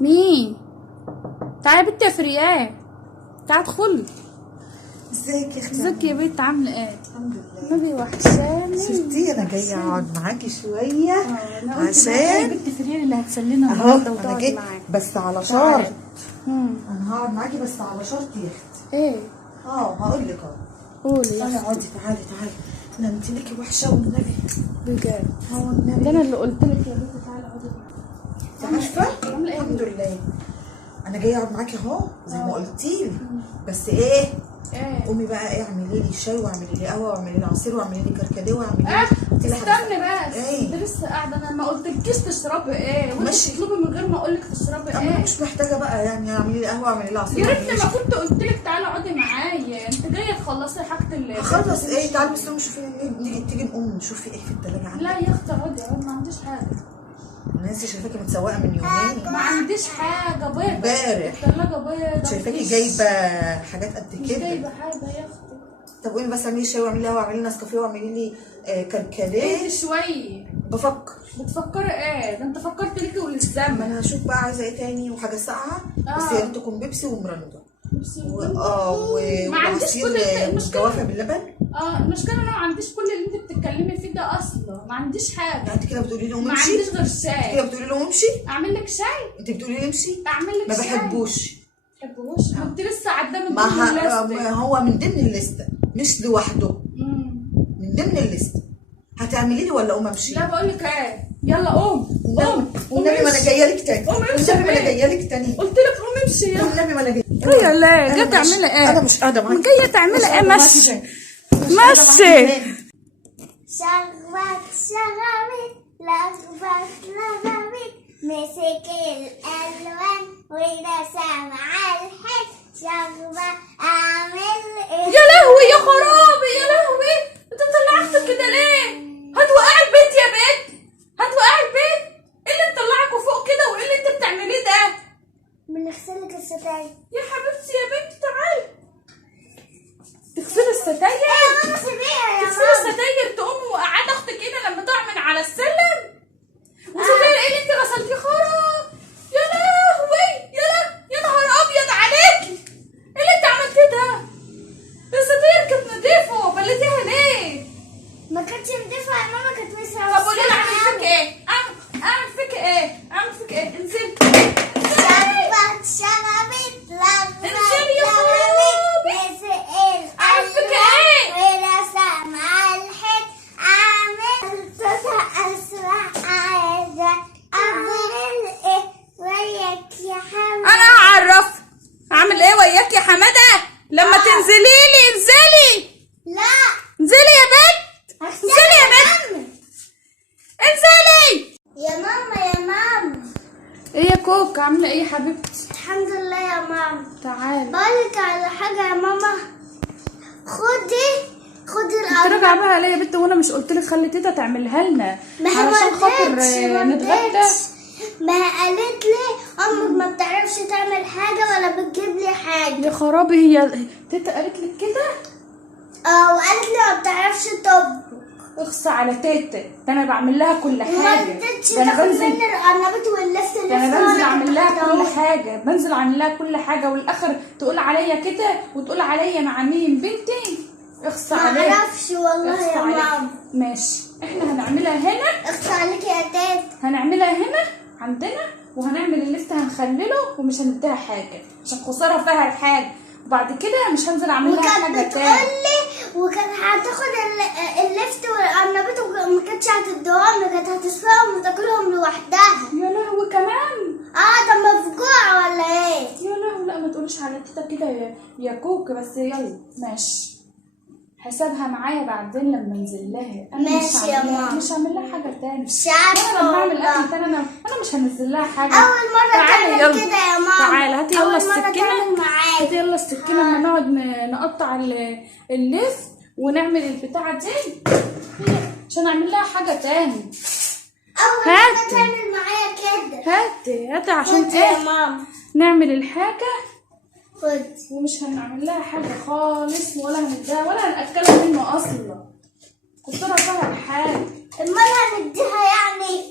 مين؟ تعالي يا بنتي يا فريال، تعالي ادخلي. ازيك يا اختي؟ ازيك يا بنت، عامله ايه؟ الحمد لله. النبي وحشاني. شفتي انا جايه اقعد معاكي شويه انا قلت عشان يا بنت فريال اللي هتسلينا اهو النهارده انا وتقعد جيت معانا. بس على شرط. تعالي. انا هقعد معاكي بس على شرط يا اختي. ايه؟ هقول لك اهو. قولي يا تعالي اختي. اقعدي، تعالي تعالي. ده انت ليكي وحشه والنبي. بجد؟ والنبي ده انا اللي قلت لك يا بنت تعالي اقعدي معانا. انت عارفه؟ عامله ايه؟ الحمد لله. انا جايه اقعد معاكي اهو زي ما قلتي لي. بس ايه؟ قومي بقى ايه، اعملي لي شاي واعملي لي قهوه واعملي لي عصير واعملي لي كركديه واعملي لي استني بس. ايه؟ انت لسه قاعده، انا ما قلتلكيش تشربي ايه وانت ماشي. تطلبي من غير ما اقول لك تشربي انا ايه. مش محتاجه بقى يعني اعملي لي قهوه واعملي لي عصير. يا ريتني ما كنت قلت لك تعالي اقعدي معايا، انت جايه تخلصي حاجه اللي هخلص ايه؟ تعالي بس نقوم شوفي تيجي نقوم نشوف ايه في التلاجة عندك. لا يا اختي اقعدي ما عنديش حاجه. انا لسه شايفاكي متسوقه من يومين. ما عنديش حاجه بيضه. امبارح الثلاجه بيضه. شايفاكي جايبه حاجات قد مش كده. جايبه حاجه يا اختي. طب قومي بس اعملي لي شاي واعملي لي قهوه واعملي لي نسكافيه واعملي لي كركديه. ايه شويه بفكر. بتفكري ايه؟ ده انت فكرت ليكي ما وللزمن. انا هشوف بقى عايزه ايه تاني وحاجه ساقعه. بس يا ريت تكون بيبسي ومرندا. ما عنديش كل المشكله. وجوافه باللبن. المشكله انا ما عنديش كل اللي انت بتتكلمي فيه ده اصلا، ما عنديش حاجه. انت كده بتقولي لي قوم ما امشي. عنديش غير انت شاي. كده بتقولي له امشي. اعمل لك شاي؟ انت بتقولي لي امشي. اعمل لك ما شاي؟ بحبوش. ما بحبوش؟ ما انت لسه عداه من ما ضمن الليست. هو من ضمن الليسته مش لوحده. من ضمن الليسته. هتعملي لي ولا اقوم امشي؟ لا بقول لك ايه، يلا قوم قوم. والنبي ما انا جايه لك تاني. قوم امشي. والنبي ما انا جايه لك تاني. قلت لك قوم امشي يلا. والنبي ما انا جايه. يا لا جايه تعملي ايه؟ انا مش قاعده معاكي. جايه تعملي ايه؟ مشي شغبت شغبت لغبت لغبت مسك الألوان ورسم على الحيط شغبة أعمل إيه؟ يا لهوي يا خرابي يا لهوي، انت طلعت كده ليه؟ هتوقعي البيت يا بنت، هتوقعي البيت. ايه اللي مطلعكوا فوق كده وايه اللي انت بتعمليه ده؟ بنغسلك الستاير. يا حبيبتي يا بنت تعالي. تغسلي الستاير؟ يا ماما سيبيها يا تغسلي ماما. الستاير تقومي وقعدي اختك هنا لما تقع من على السلم؟ وستاير ايه اللي انت غسلتيه؟ خراب يا لهوي يا نهار ابيض عليكي. ايه اللي انت عملتيه ده؟ الستاير كانت نضيفه، بليتيها ليه؟ ما كانتش نضيفة يا ماما، كانت لسه طب قولي لي اعمل فيك ايه؟ اعمل فيك ايه؟ اعمل فيك ايه؟ انزلي شغبت شغبت لغبت انزلي يا لغبت خرابي. مسك اعمل فيك الألوان ايه؟ ورسم على الحيط عملت أسرع عايزة أعمل إيه وياك يا حمد. انا هعرف اعمل ايه وياك يا حماده لما تنزلي لي. انزلي لا انزلي يا بنت، انزلي يا بنت، انزلي. يا ماما يا ماما. ايه يا كوك عامله ايه يا حبيبتي؟ الحمد لله يا ماما. تعالي. بقولك على حاجة يا ماما، خدي انت الأرض. راجعه بقى ليه يا بنت وانا مش قلت لك خلي تيتا تعملها لنا ما هي علشان خاطر نتغدى؟ ما هي قالت لي امك ما بتعرفش تعمل حاجة ولا بتجيب لي حاجة. يا خرابي، هي تيتا قالت لك كده؟ وقالت لي ما بتعرفش تطبخ. اخصى على تيتا، ده انا بعمل لها كل وما حاجه. رضتش ده انا تاخد بنزل مني القرنبيط واللفت اللي ده انا في بنزل وأنا اعمل لها كنت كل أهو. حاجه، بنزل اعمل لها كل حاجه والاخر تقول عليا كده وتقول عليا مع مين؟ بنتي. اخصى ما عليك. اعرفش والله اخصى يا عليك. ماما. ماشي، احنا هنعملها هنا، اخصى عليكي يا تيتا. هنعملها هنا عندنا وهنعمل الليست هنخلله ومش هنديها حاجه عشان خساره فيها الحاجه، وبعد كده مش هنزل اعمل لها وكانت حاجه بتقول تاني. لي وكانت هتاخد اللفت والقرنبيط وما كانتش هتديهم لي، كانت هتسلقهم وتاكلهم لوحدها. يا لهوي كمان. ده مفجوع ولا ايه؟ يا لهوي لا ما تقوليش على تيتا كده يا كوك. بس يلا ماشي، حسابها معايا بعدين لما انزل لها. انا ماشي يا ماما. مش هعمل لها حاجه تاني. مش عارفه انا لما اعمل والله. اكل تاني انا مش هنزل لها حاجه. اول مره تعالي تعمل يلا. كده يا ماما. تعالي هاتي يلا أول مرة السكينه. تعمل معايا. هاتي يلا السكينه اما نقعد نقطع اللف ونعمل البتاعه دي عشان اعمل لها حاجه تاني. اول مره هاتي. تعمل معايا كده. هاتي عشان خد يا ايه؟ ماما. نعمل الحاجه خد. ومش هنعمل لها حاجه خالص ولا هنديها ولا هنأكلها منه اصلا. كنت فيها الحاجه. امال هنديها يعني؟